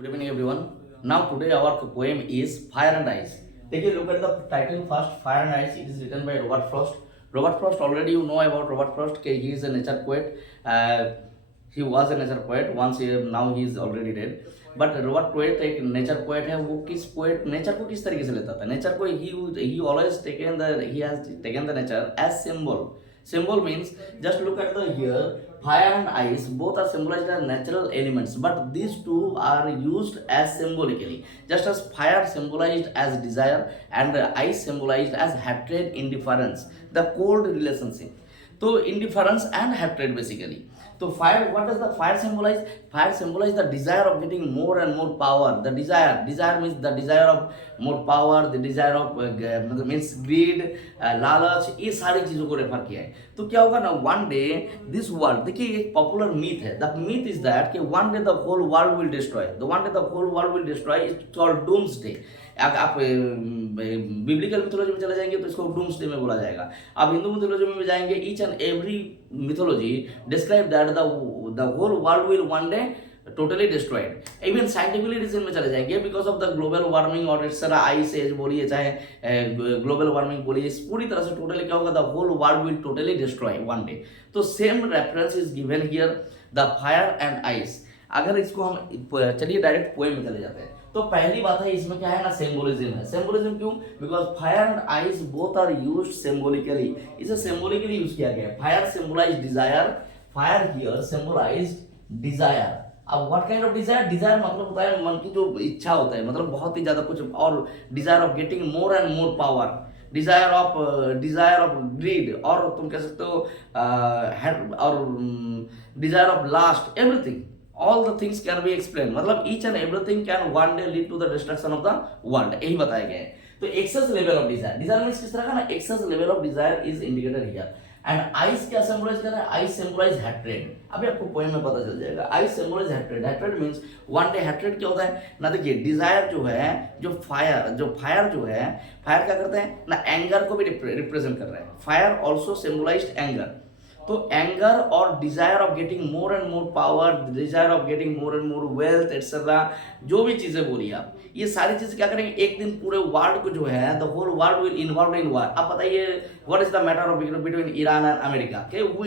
Good evening, everyone. Now, today our poem is Fire and Ice. देखिए, look at the title first. Fire and Ice. It is written by Robert Frost. Robert Frost. Already you know about Robert Frost. He is a nature poet. He was a nature poet. Now he is already dead. But Robert poet एक nature poet है. वो किस poet nature को किस तरीके से लेता था? नेचर को he always taken the he has taken the nature as symbol. Symbol means just look at the here fire and ice both are symbolized as natural elements, but these two are used as symbolically. Just as fire symbolized as desire and ice symbolized as hatred, indifference, the cold relationship. So indifference and hatred basically. So fire, what does the fire symbolize? Fire symbolize the desire of getting more and more power. The desire means the desire of more power, the desire of means greed, लालच, ये सारी चीजों को refer किया है. तो क्या होगा ना, वन डे दिस वर्ल्ड, देखिए एक पॉपुलर मीथ है. द मीथ इज दैट कि one day the whole world will destroy. The one day the whole world will destroy is called doomsday. आप बिब्लिकल मिथोलॉजी में चले जाएंगे तो इसको डूम्सडे में बोला जाएगा. आप हिंदू मिथोलॉजी में जाएंगे, each and every mythology describe that the whole world will one day totally destroyed. Even scientifically reason में चले जाएंगे because of the global warming और एक्सेट्रा आइस एज बोलिए चाहे ग्लोबल वार्मिंग बोलिए, इस पूरी तरह से टोटली क्या होगा, the whole world will totally destroy one day. तो same reference is given here the fire and ice. अगर इसको हम चलिए डायरेक्ट पोएम में चले जाते हैं. तो पहली बात है इसमें क्या है ना, सिंबोलिज्म है. सिंबोलिज्म क्यों? Because fire and ice both are used symbolically. इसे सिंबोलिकली यूज किया गया है. Fire symbolize desire, fire here symbolise desire. अब what kind of desire? Desire मतलब होता है मन की जो इच्छा होता है, मतलब बहुत ही ज्यादा कुछ, और desire of getting more and more power, desire of greed, और तुम कह सकते हो और desire of lust, everything, all the things can be explained. मतलब each and everything can one day lead to the destruction of the world. यही बताया गया है. तो excess level of desire, desire means किस तरह का ना, excess level of desire is indicated here. And ice क्या symbolize कर रहा है? Ice symbolize hatred. अभी आपको पोएम में पता चल जाएगा. Ice symbolize hatred. Hatred means one day hatred क्या होता है ना, देखिए डिजायर जो है, जो फायर जो है, फायर क्या करते हैं ना, एंगर को भी रिप्रेजेंट कर रहा है. Fire also symbolised anger. तो एंगर और desire of getting more and more power, desire of getting more and more wealth etcetera, जो भी चीजें बोलिए आप, ये सारी चीजें क्या करेंगे, एक दिन पूरे वर्ल्ड को जो है, the whole world will involve in war. आप बताइए what is the matter of between Iran and America? के who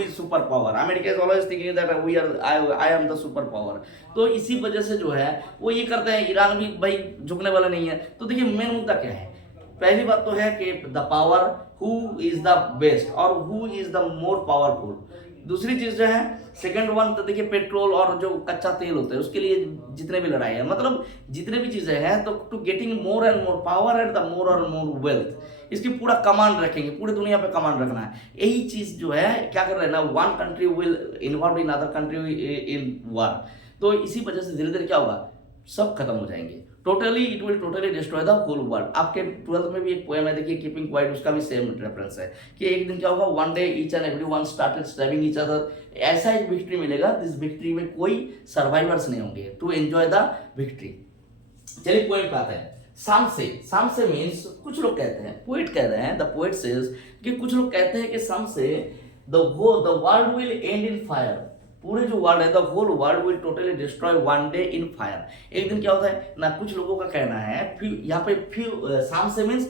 is super power? America is always thinking that we are I am the super power. तो इसी वजह से जो है वो ये करते हैं. ईरान भी भाई झुकने वाला नहीं है. तो देखिए मेन मुद्दा क्या है? पहली बात तो है कि the power, who is the best और who is the more powerful. दूसरी चीज जो है सेकंड वन, तो देखिए पेट्रोल और जो कच्चा तेल होता है उसके लिए जितने भी लड़ाई है, मतलब जितने भी चीजें हैं, तो to getting more and more power and the more और मोर वेल्थ, इसकी पूरा कमांड रखेंगे, पूरी दुनिया पे कमांड रखना है. यही चीज जो है क्या कर रहे हैं ना, one country will involve in other country in war. तो इसी वजह से धीरे धीरे क्या होगा, सब खत्म हो जाएंगे. Totally it will totally destroy the whole world. आपके 12th में भी एक पोएम है, देखिए कीपिंग क्वाइट, उसका भी सेम रेफरेंस है कि एक दिन क्या होगा, one day each and everyone started stabbing each other. ऐसा एक विक्ट्री मिलेगा, दिस विक्ट्री में कोई सर्वाइवर्स नहीं होंगे टू एंजॉय द विक्ट्री. चलिए पोएम पे आते हैं. शाम से मीन्स, कुछ लोग कहते हैं, पोएट कह रहे हैं, द पोएट सेज कि कुछ लोग कहते हैं कि some say the world will end in fire. पूरे जो वर्ल्ड है, the whole world will totally destroy one day in fire. एक दिन क्या होता है ना, कुछ लोगों का कहना है, यहाँ पे शाम से मीन्स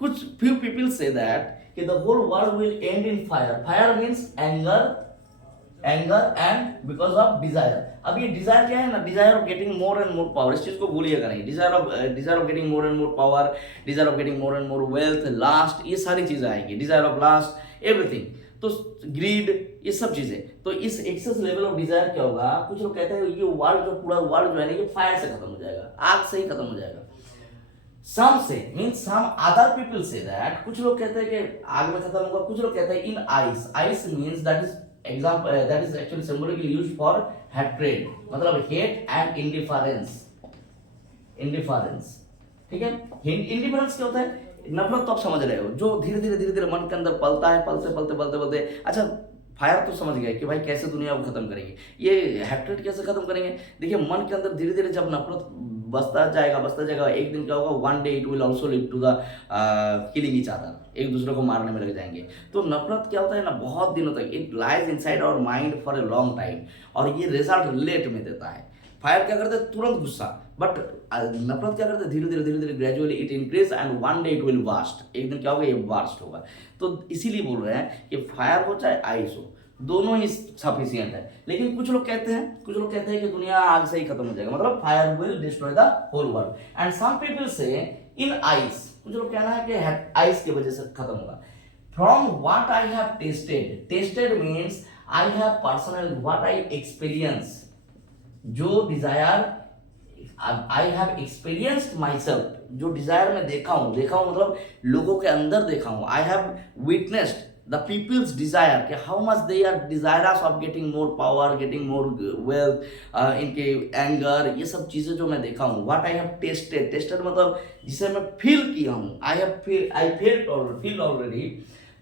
कुछ फ्यू पीपल से दैट कि the whole world will end in fire. Fire means anger and because of desire. अब ये डिजायर क्या है ना, desire of getting more and more power. इस चीज को भूलिएगा नहीं. Desire of getting more and more power, desire of getting more and more wealth, lust, ये सारी चीजें आएगी. डिजायर ऑफ लास्ट, एवरीथिंग, तो ग्रीड, ये सब चीजें. तो इस एक्सेस लेवल ऑफ डिजायर क्या होगा, कुछ लोग कहते हैं ये वर्ल्ड, जो पूरा वर्ल्ड जो है ना, ये फायर से खत्म हो जाएगा, आग से ही खत्म हो जाएगा. Some say means some other people say that, कुछ लोग कहते हैं कि आग में खत्म होगा. कुछ लोग कहते हैं in ice. Ice means that is example, that is actually symbolically used for hatred, मतलब हेट एंड इंडिफरेंस. ठीक है. इंडिफरेंस क्या होता है? नफरत. तो आप समझ रहे हो, जो धीरे धीरे मन के अंदर पलता है, पलते. अच्छा, फायर तो समझ गए कि भाई कैसे दुनिया को खत्म करेंगे. ये हैट्रेड कैसे खत्म करेंगे? देखिए मन के अंदर धीरे धीरे जब नफरत बसता जाएगा, एक दिन क्या होगा, one day it will also lead to the killing each other. एक दूसरे को मारने में लग जाएंगे. तो नफरत क्या होता है ना, बहुत दिनों तक it lies inside our mind for a long time, और ये रिजल्ट लेट में देता है. फायर क्या करते हैं, तुरंत गुस्सा, बट नफरत क्या करते हैं, धीरे धीरे gradually it increase and one day it will bast, एक दिन क्या होगा, ये बास्ट होगा। तो इसीलिए बोल रहे हैं कि फायर हो चाहे आइस हो, दोनों ही सफिशियंट है। लेकिन कुछ लोग कहते हैं कि दुनिया आग से ही खत्म हो जाएगा, मतलब fire will destroy the whole world, and some people say in ice, कुछ लोग कहना है कि आइस की वजह से खत्म होगा। From what I have tested means I have personal what I experience, जो desire I have experienced myself, जो डिजायर में देखा हूं मतलब लोगों के अंदर देखा हूं। I have witnessed the people's desire, कि how much they are desirous of getting more power, getting more wealth, इनके एंगर, ये सब चीजें जो मैं देखा हूँ। व्हाट आई हैव टेस्टेड मतलब जिसे मैं फील किया हूँ, आई फील ऑलरेडी।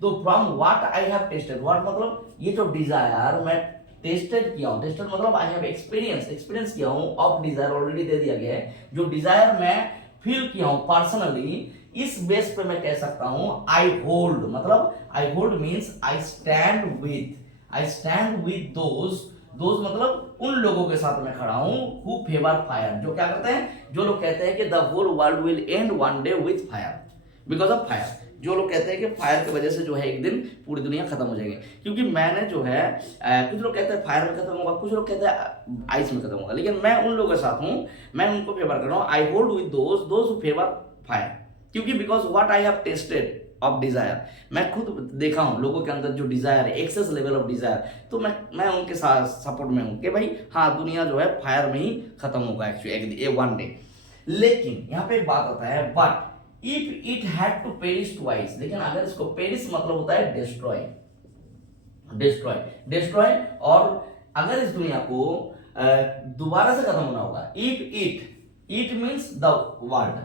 तो from what I have tested, what मतलब ये जो डिजायर मैं टेस्टेड किया हूँ, टेस्टेड मतलब आई हैव एक्सपीरियंस किया हूँ, ऑफ डिजायर ऑलरेडी दे दिया गया है, जो डिजायर मैं फील किया हूँ पर्सनली, इस बेस पे मैं कह सकता हूं आई होल्ड, मतलब I hold means I stand with those मतलब उन लोगों के साथ मैं खड़ा हूं हु फेवर फायर, जो क्या करते हैं, जो लोग कहते हैं कि the whole world will end one day with fire, because of fire, जो लोग कहते हैं कि फायर की वजह से जो है एक दिन पूरी दुनिया खत्म हो जाएगी। क्योंकि मैंने जो है कुछ लोग कहते हैं फायर में खत्म होगा, कुछ लोग कहते हैं आइस में खत्म होगा, लेकिन मैं उन लोगों के साथ हूं, मैं उनको फेवर कर रहा हूं, I hold with those who favour fire, क्योंकि because what I have tested of desire, मैं खुद देखा हूं लोगों के अंदर जो डिजायर है, एक्सेस लेवल ऑफ डिजायर, तो मैं उनके साथ सपोर्ट में हूं कि भाई हाँ, दुनिया जो है फायर में ही खत्म होगा एक्चुअली वन डे। लेकिन यहाँ पे एक बात आता है, but if it had to perish twice, लेकिन अगर इसको पेरिश मतलब होता है डिस्ट्रॉय, और अगर इस दुनिया को दोबारा से खत्म होना होगा, it means the world,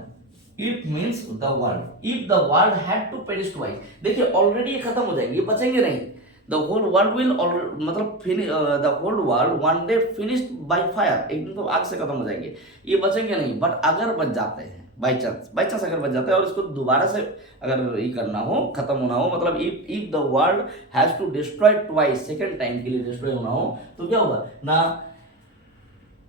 if the world had to perish twice, देखिए ऑलरेडी ये खत्म हो जाएंगे, ये बचेंगे नहीं, द होल वर्ल्ड विल मतलब the whole world one day finished by fire, एक दिन तो आग से खत्म हो जाएंगे, ये बचेंगे नहीं। बट अगर बच जाते हैं, बाई चांस अगर बच जाते हैं और इसको दोबारा से अगर ये करना हो, खत्म होना हो, मतलब if the world has to destroy twice, second time के लिए डिस्ट्रॉय होना हो, तो क्या होगा ना,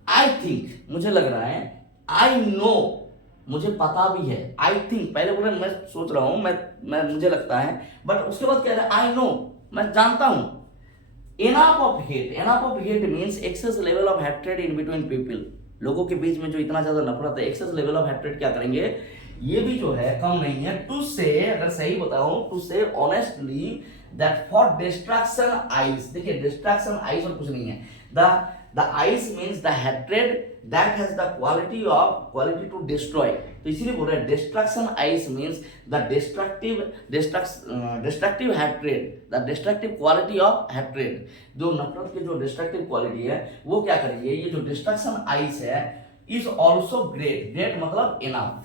आई थिंक, मुझे लग रहा है, आई नो, मुझे पता भी है, आई थिंक, पहले बोले मैं सोच रहा हूं, मैं मुझे लगता है, बट उसके बाद कह रहा है आई नो, मैं जानता हूं। Enough of hate means excess level of hatred in between people, लोगों के बीच में जो इतना ज्यादा नफरत है, एक्सेस लेवल ऑफ हैट्रेड क्या करेंगे, ये भी जो है कम नहीं है। टू से, अगर सही बताऊं, टू से honestly that for distraction ice, देखिए डिस्ट्रैक्शन आइस और कुछ नहीं है, the ice means the hatred that has the quality to destroy, तो इसीलिए बोल रहे हैं destruction ice means the destructive hatred, the destructive quality of hatred, जो नफरत की जो destructive quality है वो क्या करेंगे, ये जो destruction ice है is also great मतलब enough,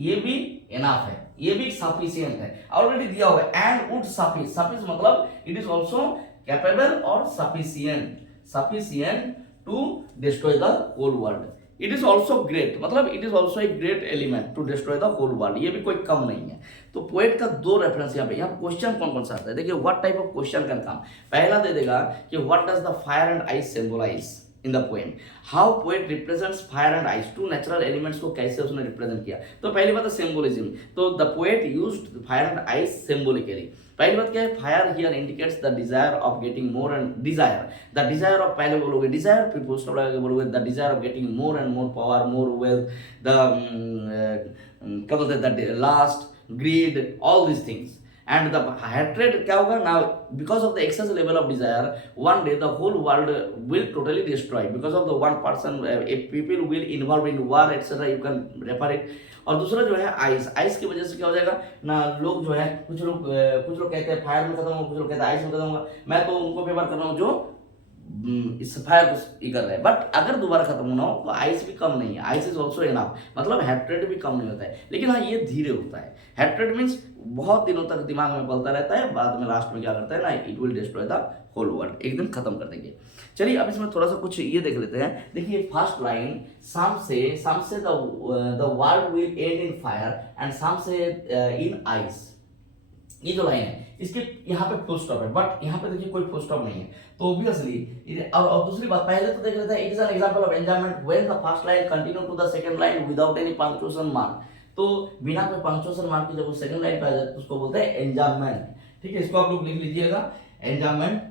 ये भी enough है, ये भी sufficient है, ऑलरेडी दिया हुआ है, and would suffice मतलब it is also capable और sufficient to destroy the whole world, it is also great मतलब it is also a great element to destroy the whole world, ये भी कोई कम नहीं है। तो पोएट का दो रेफरेंस यहाँ पे, यहाँ क्वेश्चन कौन कौन सा आता है, देखिए what type of question can come, पहला दे देगा कि what does the fire and ice symbolize in the poem, how poet represents fire and ice, two natural elements को कैसे उसने रिप्रेजेंट किया। तो पहली बात है सिंबोलिज्म, तो the poet used fire and ice symbolically. पहली बात क्या है, fire here indicates the desire of getting more and the desire of, पहले बोलोगे डिजायर, फिर फुल स्टॉप लगाके बोलोगे the desire of getting more and more power, more wealth, the क्या बोलते हैं, the lust, greed, all these things, and the hatred क्या होगा ना, because of the excess level of desire one day the whole world will totally destroy because of the one person, if people will involve in war etc, you can refer it। और दूसरा जो है ice की वजह से क्या हो जाएगा ना, लोग जो है कुछ लोग कहते हैं फायर में खत्म होगा, कुछ लोग कहते हैं आइस में खत्म होगा, मैं तो उनको फेवर कर रहा हूँ जो इस फायर को कर रहा है, बट अगर दोबारा खत्म होना हो तो आइस भी कम नहीं है, आइस इज ऑल्सो इनफ, मतलब हैट्रेड भी कम नहीं होता है, लेकिन हाँ ये धीरे होता है, हैट्रेड मीन्स बहुत दिनों तक दिमाग में पलता रहता है, बाद में लास्ट में क्या करता है ना, it will destroy the whole world, एक दिन खत्म कर देंगे। चलिए अब इसमें थोड़ा सा कुछ ये देख लेते हैं, देखिए first line, some say the world will end in fire and some say in ice, ये जो लाइन है इसके यहाँ पे फुल स्टॉप है, बट यहाँ पे देखिए कोई फुल स्टॉप नहीं है, तो ऑब्वियसली और दूसरी बात पहले तो देख लेते हैं, it is an example of enjambment when the first line continue to the second line without any punctuation mark. तो बिना कोई पंक्चुएशन मार्क के जब वो सेकंड लाइन पे आ जाए तो उसको बोलते हैं एंजाइनमेंट। ठीक है, इसको आप लोग लिख लीजिएगा, एंजाइनमेंट,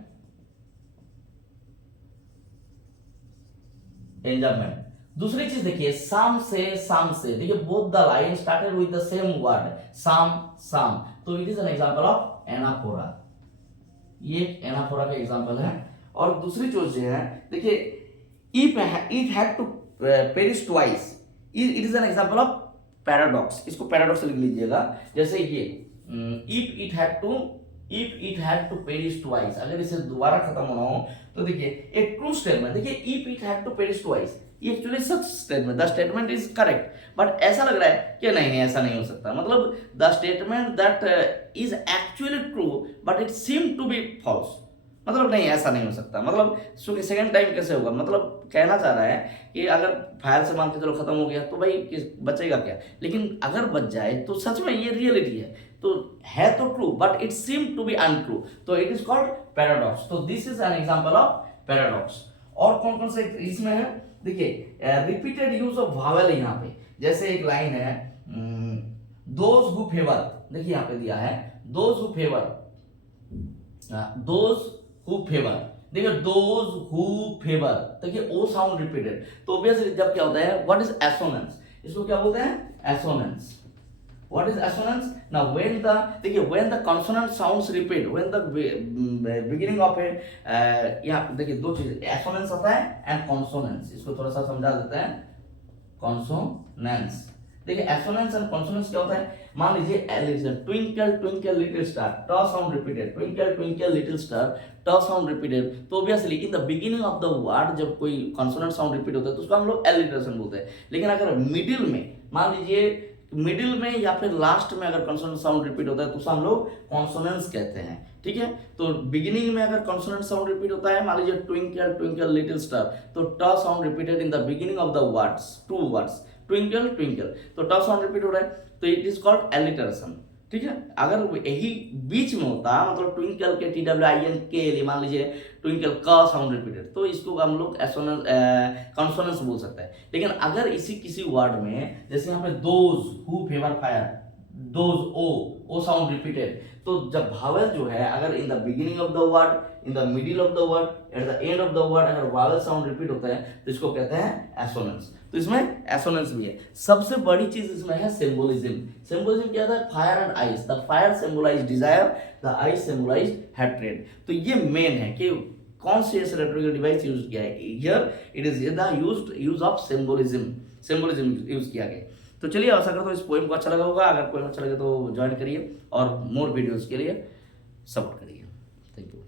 एंजाइनमेंट। दूसरी चीज देखिए, शाम से देखिए both the line started with the same word शाम, तो it is an example of anaphora. ये एक एनाफोरा का एग्जांपल है। और दूसरी चीज है देखिए, if it had to perish twice, it is an example of paradox. इसको पैराडॉक्स लिख लीजिएगा, जैसे ये if it had to perish twice, अगर इसे दोबारा खत्म होना हो तो देखिए एक ट्रू स्टेटमेंट, देखिए if it had to perish twice, ये एक्चुअली सच statement, the statement is correct, but ऐसा लग रहा है कि नहीं ऐसा नहीं हो सकता, मतलब the statement that is actually true but it seem to be false, मतलब नहीं ऐसा नहीं हो सकता, मतलब सेकंड टाइम कैसे होगा, मतलब कहना चाह रहा है कि अगर फायर से मान के चलो खत्म हो गया तो भाई बचेगा क्या, लेकिन अगर बच जाए तो सच में ये रियलिटी है, तो है तो true but it seem to be untrue, तो इट इज कॉल्ड पैराडॉक्स। तो this is an example of paradox. और कौन कौन से इसमें है, देखिए रिपीटेड यूज ऑफ वावेल है यहाँ पे, जैसे एक लाइन है दोज हु फेवर, देखिए यहाँ पे दिया है those who favour, those who favour, देखिए दोज हु फेवर, देखिए ओ साउंड रिपीटेड, तो ऑब्वियसली जब क्या होता है, व्हाट इज एसोनेंस, इसको क्या बोलते हैं assonance. What is assonance? Now when the देखिए when the consonant sounds repeat, when the beginning of a यहाँ देखिए दो चीज assonance आता है and consonance, इसको थोड़ा सा समझा देते हैं, consonance। देखिए assonance and consonance क्या होता है, मान लीजिए twinkle twinkle little star, t sound repeated, twinkle twinkle little star, t sound repeated, तो obviously in the beginning of the word जब कोई consonant sound repeat होता है तो उसको हम लोग alliteration बोलते हैं, लेकिन अगर मिडिल में मान लीजिए मिडिल में या फिर लास्ट में अगर कॉन्सोनेंट साउंड रिपीट होता है तो उसे हम लोग कॉन्सोनेंस कहते हैं। ठीक है, तो बिगिनिंग में अगर कॉन्सोनेंट साउंड रिपीट होता है, मान लीजिए ट्विंकल ट्विंकल लिटिल स्टार, तो ट sound repeated in the beginning of the words, two words twinkle twinkle, तो ट साउंड रिपीट हो रहा है तो इट इज कॉल्ड एलिटरेशन। ठीक है, अगर यही बीच में होता मतलब ट्विंकल के TWINKL, मान लीजिए ट्विंकल का साउंड रिपीटेड, तो इसको हम लोग एसोनेंस कॉन्सोनेंस बोल सकते हैं। लेकिन अगर इसी किसी वर्ड में जैसे यहाँ पे those who favour fire, those O sound repeated, तो जब भावल जो है अगर in the beginning of the word, in the middle of the word, at the end of the word अगर वावल साउंड रिपीट होता है तो इसको कहते हैं एसोनेंस। तो इसमें एसोनेंस भी है। सबसे बड़ी चीज इसमें है सिंबोलिज्म। सिंबोलिज्म क्या था, fire and ice, the fire symbolize desire, the ice symbolize hatred. तो ये मेन है कि कौन से ऐसे रेटोरिकल डिवाइस यूज किया है, here it is the use of symbolism use किया गया। तो चलिए आशा करता हूँ इस पोएम को अच्छा लगा होगा, अगर पोएम अच्छा लगे तो ज्वाइन करिए और मोर वीडियोस के लिए सपोर्ट करिए। Thank you.